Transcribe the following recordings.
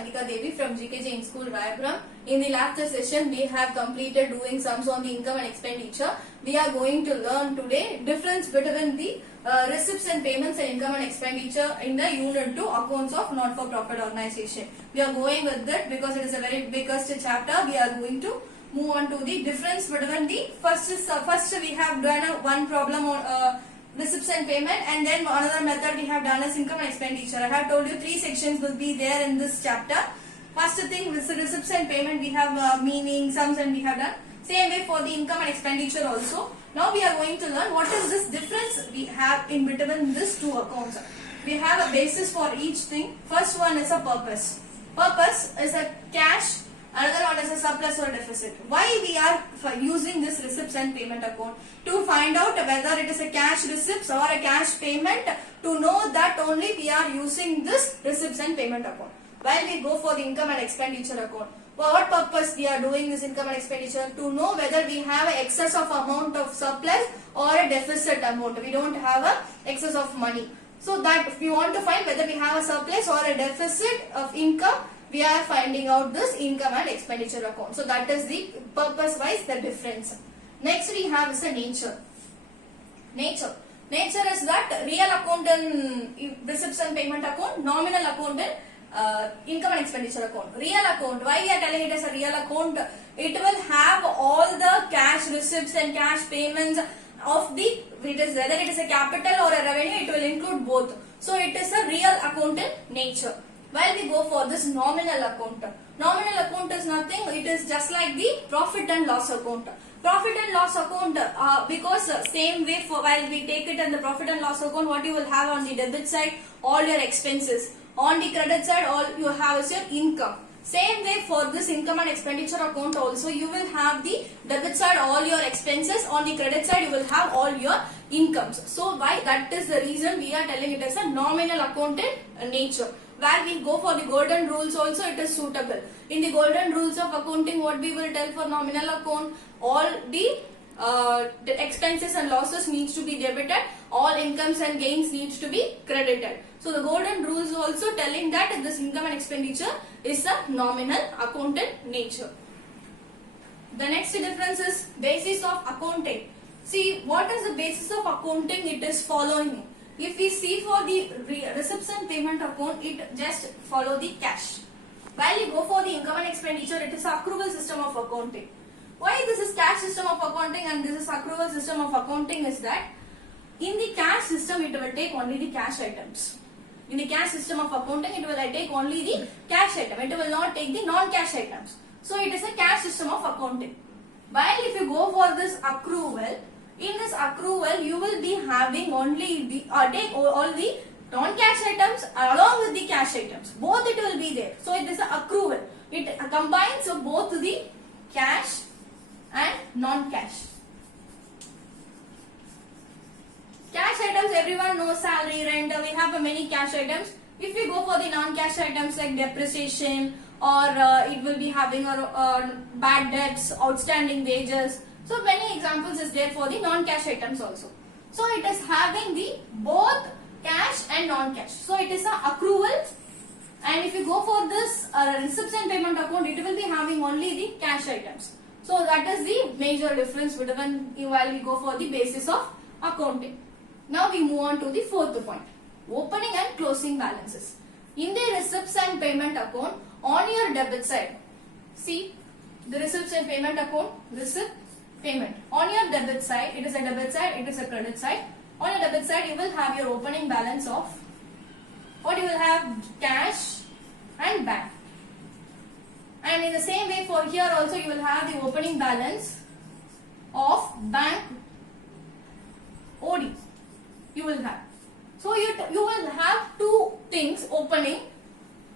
Sangeeta Devi from GK Jain School, Rayapuram. In the last session, we have completed doing sums on the income and expenditure. We are going to learn today difference between the receipts and payments and income and expenditure in the Unit 2 accounts of not-for-profit organization. We are going with that because it is a very biggest chapter. We are going to move on to the difference between the first we have done one problem on receipts and payment, and then another method we have done as income and expenditure. I have told you 3 sections will be there in this chapter. First thing with receipts and payment, we have meaning, sums, and we have done. Same way for the income and expenditure also. Now we are going to learn what is this difference we have in between these two accounts. We have a basis for each thing. First one is a purpose. Purpose is a cash. Another one is a surplus or deficit. Why we are using this receipts and payment account? To find out whether it is a cash receipts or a cash payment. To know that only we are using this receipts and payment account. While we go for the income and expenditure account. For what purpose we are doing this income and expenditure? To know whether we have an excess of amount of surplus or a deficit amount. We don't have a excess of money. So that if we want to find whether we have a surplus or a deficit of income, we are finding out this income and expenditure account. So that is the purpose wise the difference. Next we have is the nature. Nature is that real account in receipts and payment account, nominal account in income and expenditure account. Real account, why we are telling it as a real account? It will have all the cash receipts and cash payments of the, whether it is a capital or a revenue, it will include both. So it is a real account in nature. While we go for this nominal account. Nominal account is nothing, it is just like the profit and loss account. Profit and loss account, because same way for while we take it in the profit and loss account, what you will have on the debit side, all your expenses. On the credit side, all you have is your income. Same way for this income and expenditure account also, you will have the debit side all your expenses, on the credit side you will have all your incomes. So why that is the reason we are telling it as a nominal account in nature. Where we go for the golden rules also it is suitable. In the golden rules of accounting, what we will tell for nominal account, all the expenses and losses needs to be debited, all incomes and gains needs to be credited. So the golden rules also telling that this income and expenditure is a nominal account in nature. The next difference is basis of accounting. See, what is the basis of accounting? It is following. If we see for the receipts and payment account, it just follow the cash. While you go for the income and expenditure, it is accrual system of accounting. Why this is cash system of accounting and this is accrual system of accounting is that in the cash system it will take only the cash items. In the cash system of accounting it will take only the cash item. It will not take the non-cash items. So it is a cash system of accounting. While if you go for this accrual, in this accrual you will be having only the take all the non-cash items along with the cash items. Both it will be there. So it is an accrual. It combines both the cash and non-cash. Cash items, everyone knows salary, rent, we have many cash items. If we go for the non-cash items like depreciation or it will be having bad debts, outstanding wages. So many examples is there for the non-cash items also. So it is having the both cash and non-cash. So it is an accrual, and if you go for this receipts and payment account, it will be having only the cash items. So that is the major difference between while we go for the basis of accounting. Now we move on to the fourth point. Opening and closing balances. In the receipts and payment account, on your debit side, see the receipts and payment account, receipt, payment. On your debit side, it is a debit side, it is a credit side. On your debit side, you will have your opening balance of, what you will have, cash and bank. And in the same way for here also you will have the opening balance of bank OD. You will have. So you will have two things opening.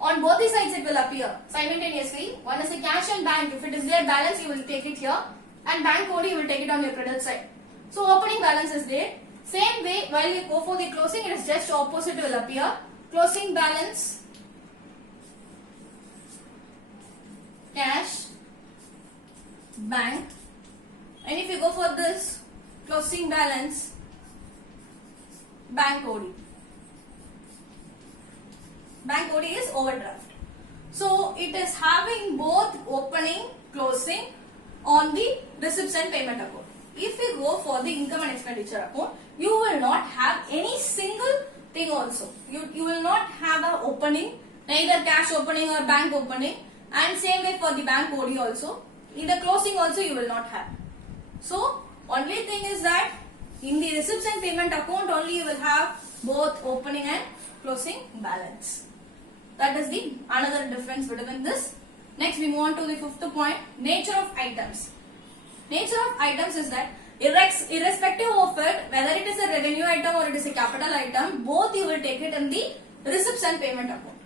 On both the sides it will appear simultaneously. One is a cash and bank. If it is there balance, you will take it here. And bank OD you will take it on your credit side. So opening balance is there. Same way while you go for the closing, it is just opposite will appear. Closing balance, cash, bank, and if you go for this closing balance, bank OD. Bank OD is overdraft. So it is having both opening, closing on the receipts and payment account. If you go for the income and expenditure account, you will not have any single thing also. You will not have a opening, neither cash opening or bank opening, and same way for the bank OD also. In the closing also you will not have. So only thing is that in the receipts and payment account only you will have both opening and closing balance. That is the another difference between this. Next we move on to the fifth point, nature of items. Nature of items is that irrespective of it, whether it is a revenue item or it is a capital item, both you will take it in the receipts and payment account.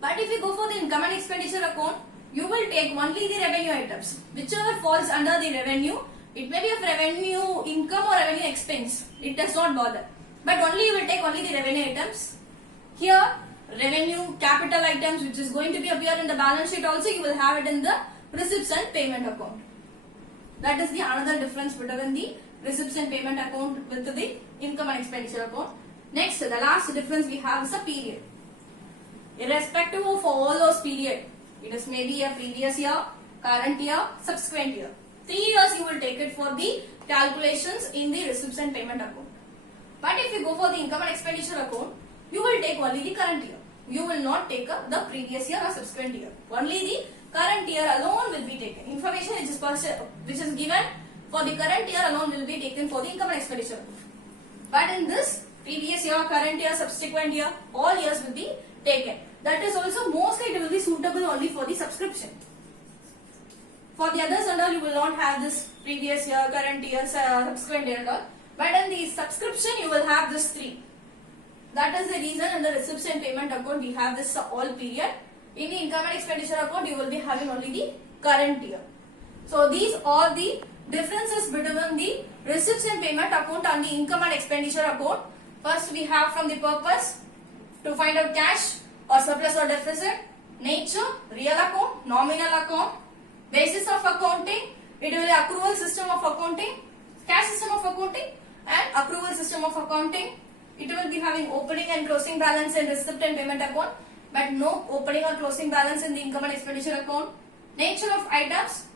But if you go for the income and expenditure account, you will take only the revenue items. Whichever falls under the revenue, it may be of revenue income or revenue expense. It does not bother. But only you will take only the revenue items. Here, revenue capital items which is going to be appear in the balance sheet also, you will have it in the receipts and payment account. That is the another difference between the receipts and payment account with the income and expenditure account. Next, the last difference we have is a period. Irrespective of all those period, it is maybe a previous year, current year, subsequent year. 3 years you will take it for the calculations in the receipts and payment account. But if you go for the income and expenditure account, you will take only the current year. You will not take the previous year or subsequent year. Only the current year alone will be taken. Information which is given for the current year alone will be taken for the income and expenditure. But in this previous year, current year, subsequent year, all years will be taken. That is also mostly it will be suitable only for the subscription. For the others and all you will not have this previous year, current year, subsequent year and all. But in the subscription you will have this 3. That is the reason in the receipts and payment account we have this all period. In the income and expenditure account you will be having only the current year. So these are the differences between the receipts and payment account and the income and expenditure account. First we have from the purpose to find out cash or surplus or deficit, nature, real account, nominal account, basis of accounting, it will be accrual system of accounting, cash system of accounting and accrual system of accounting. It will be having opening and closing balance in receipt and payment account, but no opening or closing balance in the income and expenditure account. Nature of items,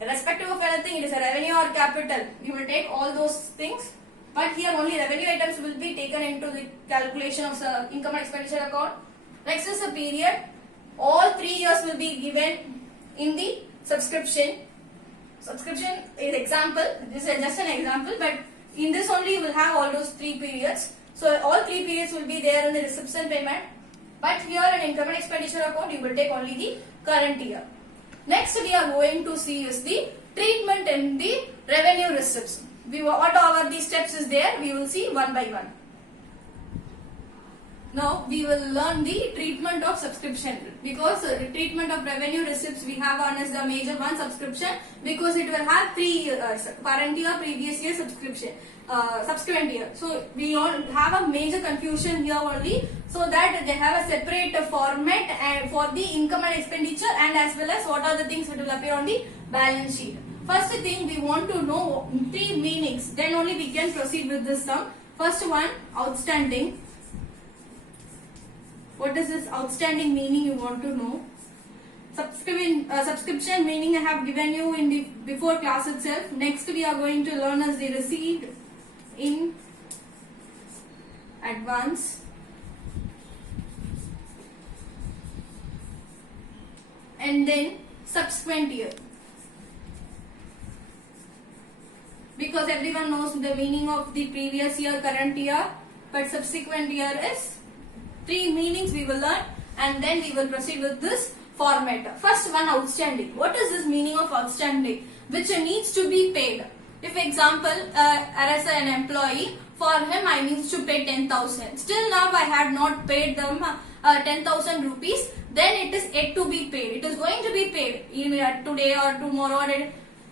irrespective of anything, it is a revenue or capital, you will take all those things. But here only revenue items will be taken into the calculation of the income and expenditure account. Next is the period. All 3 years will be given in the subscription. Subscription is example. This is just an example, but in this only you will have all those 3 periods. So all 3 periods will be there in the receipts and payment. But here in income and expenditure account you will take only the current year. Next we are going to see is the treatment in the revenue receipts. What are the steps is there, we will see one by one. Now we will learn the treatment of subscription, because the treatment of revenue receipts we have on as the major one, subscription, because it will have 3 years, current year, previous year, subsequent year. So we all have a major confusion here only, so that they have a separate format and for the income and expenditure, and as well as what are the things that will appear on the balance sheet. First thing we want to know 3 meanings, then only we can proceed with this sum. First one, outstanding. What is this outstanding meaning you want to know? Subscription meaning I have given you in the before class itself. Next we are going to learn as the received in advance, and then subsequent year. Because everyone knows the meaning of the previous year, current year, but subsequent year is 3 meanings we will learn, and then we will proceed with this format. First one, outstanding. What is this meaning of outstanding? Which needs to be paid. If example, as an employee, for him I need to pay 10,000. Still now I had not paid them 10,000 rupees. Then it is yet to be paid. It is going to be paid either today or tomorrow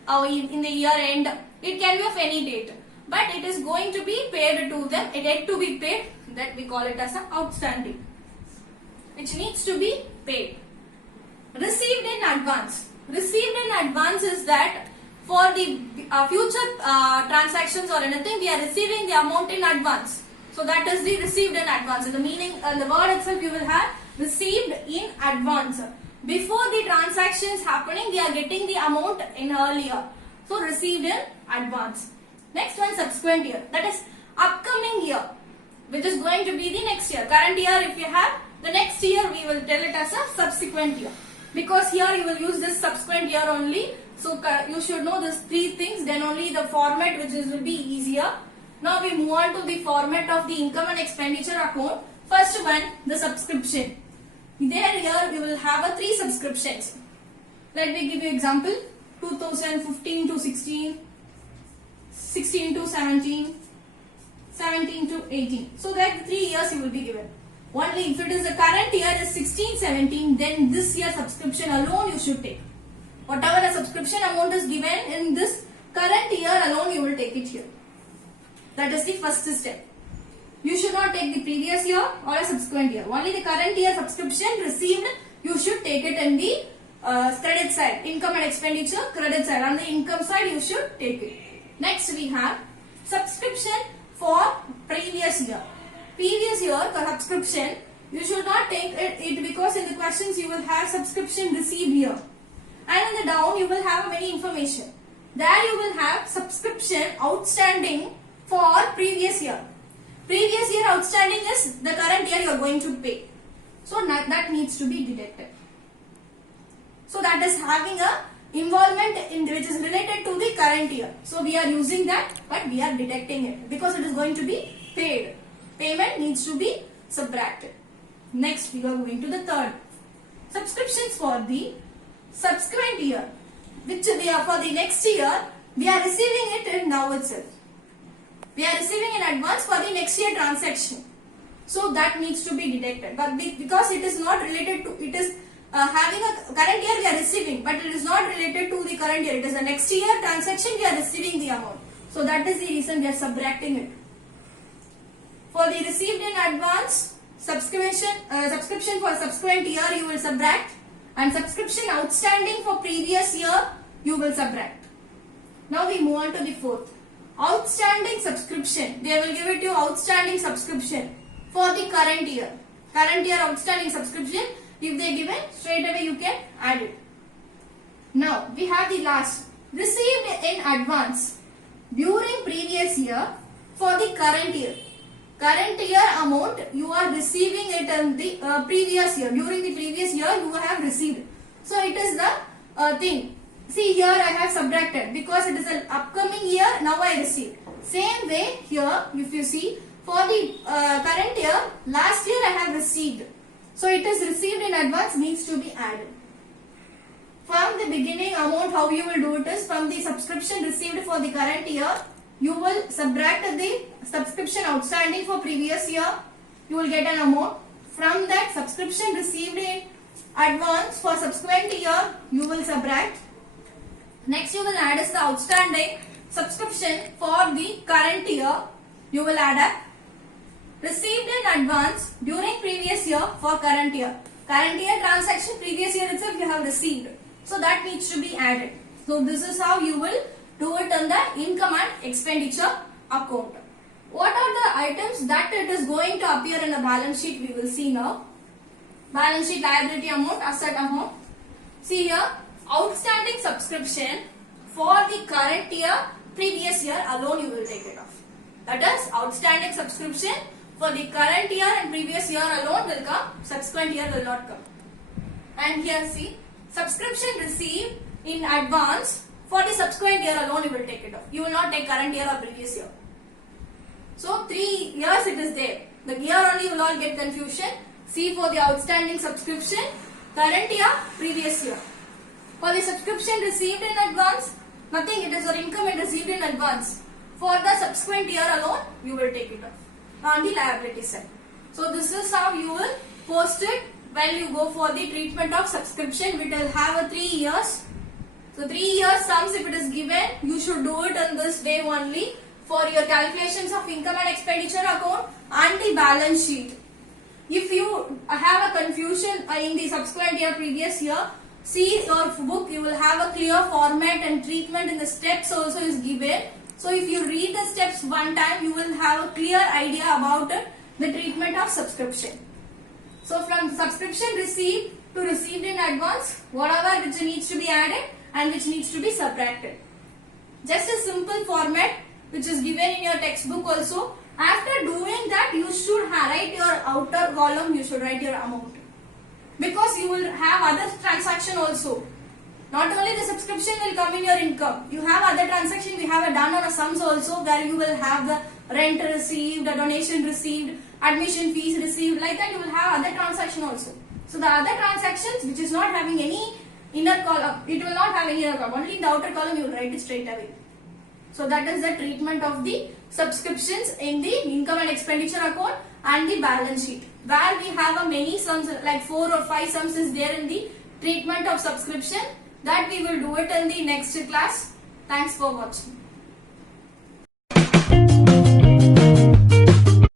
or in the year end. It can be of any date. But it is going to be paid to them. It yet to be paid. That we call it as an outstanding, which needs to be paid. Received in advance. Received in advance is that for the future transactions or anything, we are receiving the amount in advance. So that is the received in advance. In the meaning, the word itself you will have received in advance. Before the transactions happening, we are getting the amount in earlier. So received in advance. Next one, subsequent year. That is upcoming year, which is going to be the next year. Current year, if you have, the next year we will tell it as a subsequent year. Because here you will use this subsequent year only. So you should know these three things, then only the format which will be easier. Now we move on to the format of the income and expenditure account. First one, the subscription. There here we will have a 3 subscriptions. Let me give you example. 2015 to 16, 16 to 17, 17 to 18. So that 3 years you will be given. Only if it is the current year is 16-17, then this year subscription alone you should take. Whatever the subscription amount is given in this current year alone, you will take it here. That is the first step. You should not take the previous year or a subsequent year. Only the current year subscription received, you should take it in the credit side. Income and expenditure, credit side. On the income side, you should take it. Next we have subscription for previous year. Previous year subscription, you should not take it because in the questions you will have subscription received here. And in the down you will have many information. There you will have subscription outstanding for previous year. Previous year outstanding is the current year you are going to pay. So that needs to be deducted. So that is having a involvement in which is related to the current year. So we are using that, but we are deducting it because it is going to be paid. Payment needs to be subtracted. Next we are going to the third. Subscriptions for the subsequent year, which we are for the next year, we are receiving it in now itself. We are receiving in advance for the next year transaction. So that needs to be deducted. But because it is not related to, it is having a current year we are receiving, but it is not related to the current year. It is the next year transaction we are receiving the amount. So that is the reason we are subtracting it. For the received in advance, subscription for subsequent year you will subtract, and subscription outstanding for previous year you will subtract. Now we move on to the fourth. Outstanding subscription. They will give it to you outstanding subscription for the current year. Current year outstanding subscription, if they given, straight away you can add it. Now we have the last. Received in advance during previous year for the current year. Current year amount you are receiving it in the previous year. During the previous year you have received. So it is the thing. See here I have subtracted because it is an upcoming year, now I received. Same way here if you see for the current year, last year I have received. So it is received in advance needs to be added. From the beginning amount how you will do it is from the subscription received for the current year, you will subtract the subscription outstanding for previous year, you will get an amount. From that subscription received in advance for subsequent year, you will subtract. Next you will add is the outstanding subscription for the current year, you will add up. Received in advance during previous year for current year. Current year transaction previous year itself you have received. So that needs to be added. So this is how you will do it on the income and expenditure account. What are the items that it is going to appear in the balance sheet we will see now. Balance sheet liability amount, asset amount. See here. Outstanding subscription for the current year, previous year alone you will take it off. That is outstanding subscription for the current year and previous year alone will come, subsequent year will not come. And here see, subscription received in advance for the subsequent year alone you will take it off. You will not take current year or previous year. So 3 years it is there. The year only you will not get confusion. See for the outstanding subscription, current year, previous year. For the subscription received in advance, nothing, it is your income and received in advance. For the subsequent year alone, you will take it off on the liability side. So this is how you will post it when you go for the treatment of subscription. We will have a 3 years. So 3 years sums if it is given, you should do it on this day only for your calculations of income and expenditure account and the balance sheet. If you have a confusion in the subsequent year, previous year, see your book, you will have a clear format and treatment in the steps also is given. So if you read the steps one time, you will have a clear idea about the treatment of subscription. So from subscription received to received in advance, whatever which needs to be added and which needs to be subtracted. Just a simple format which is given in your textbook also. After doing that, you should write your outer column, you should write your amount. Because you will have other transaction also. Not only the subscription will come in your income. You have other transaction we have done on a sums also, where you will have the rent received, the donation received, admission fees received. Like that you will have other transaction also. So the other transactions which is not having any inner column, it will not have any inner column. Only in the outer column you will write it straight away. So that is the treatment of the subscriptions in the income and expenditure account and the balance sheet. Where we have a many sums, like 4 or 5 sums is there in the treatment of subscription. That we will do it in the next class. Thanks for watching.